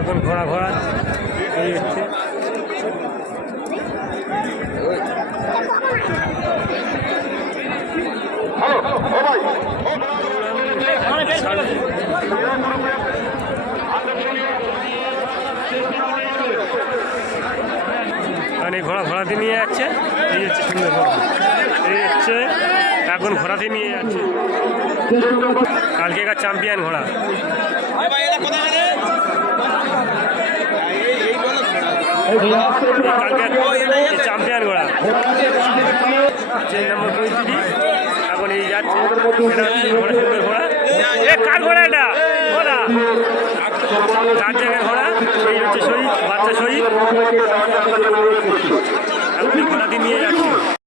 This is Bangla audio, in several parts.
এখন ঘোড়া এই হচ্ছে। ঘোড়া ঘোড়াতে নিয়ে যাচ্ছে। এই হচ্ছে সুন্দর এই হচ্ছে এখন ঘোড়াতে নিয়ে যাচ্ছে। কালকেকার চ্যাম্পিয়ন ঘোড়া। চ্যাম্পিয়ন ঘোড়া চেন নম্বর পঁয়ত্রিশ এখন এই যাচ্ছে ঘোড়া এ কার ঘোড়া এটা ঘোড়া চার জায়গায় ঘোড়া এই হচ্ছে শহীদ বাচ্চা শহীদ এখন ঘোড়াটি নিয়ে যাচ্ছে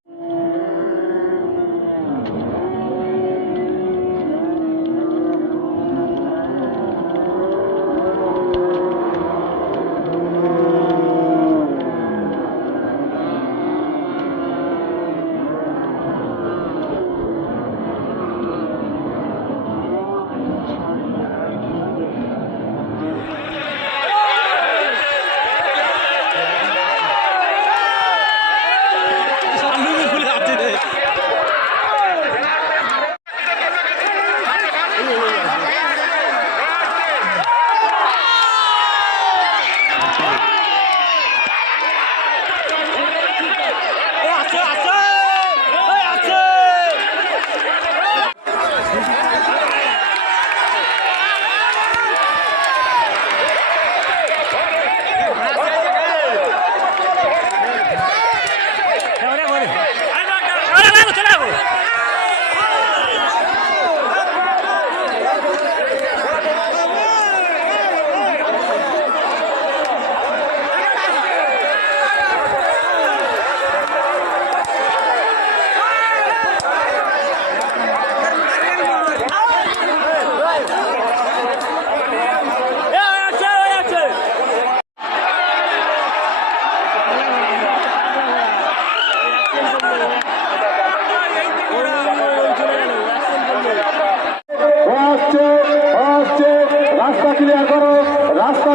ও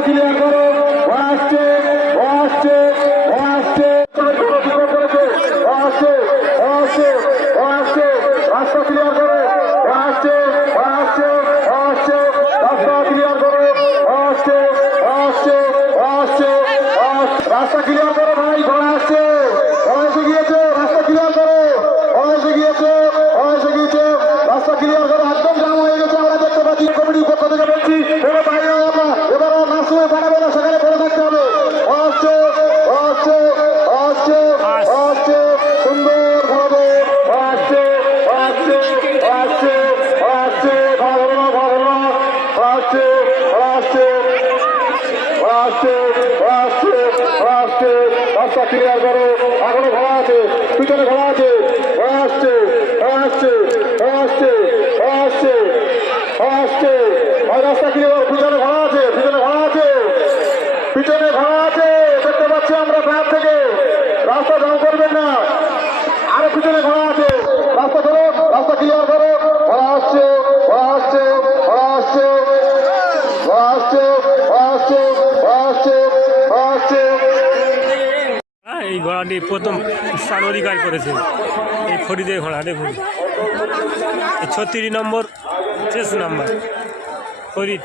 ক্লিয়ার করো ও আসছে ও আসছে ও আসছে করেছে ও আসছে ও আসছে ও আসছে রাস্তা ক্লিয়ার করো ও আসছে ও আসছে ও আসছে রাস্তা ক্লিয়ার করো ও আসছে ও আসছে ও আসছে ও আসছে রাস্তা ক্লিয়ার করো ভাই ঘোড়া আসছে ও এসে গিয়েছে রাস্তা ক্লিয়ার করো ও এসে গিয়েছে ও এসে গিয়েছে রাস্তা ক্লিয়ার করো একদম জাম হয়ে গেছে আমরা দেখতে পাচ্ছি কমিটির পক্ষ থেকে বলছি এবার বাইরে আমরা এবার আর না সময় বাড়াবে না সেখানে পড়ে থাকতে হবে ও আসছে ও আসছে ও আসছে ও আসছে সুন্দর ভাবে ও আসছে ও আসছে ও আসছে ও আসছে ভালো না ভালো না ও আসছে ও আসছে ও আসছে ও আসছে ও আসছে রাস্তা ক্লিয়ার করো এখনও ঘোড়া আছে পিছনে ঘোড়া আছে ও আসছে ও আসছে ও আসছে ও আসছে ও আসছে ওই রাস্তা ক্লিয়ার পিছনে ঘোড়া আছে পিছনে ঘোড়া আছে পিছনে ঘোড়া আছে, দেখতে পাচ্ছি আমরা গ্রাম থেকে। রাস্তা জাম করবেন না। আরও পিছনে ভাড়া আছে। রাস্তা ধরো, রাস্তা ক্লিয়ার করো। ঘোড়া আসছে ঘোড়া আসছে ঘোড়া আসছে। ঘোড়া আসছে ঘোড়া আসছে ঘোড়া আসছে ঘোড়া আসছে। এই ঘোড়াটি প্রথম স্থান অধিকার করেছে। এই ফরিদের ঘোড়া, দেখুন। ছত্রিশ নম্বর, শেষ নাম্বার, ফরিদ।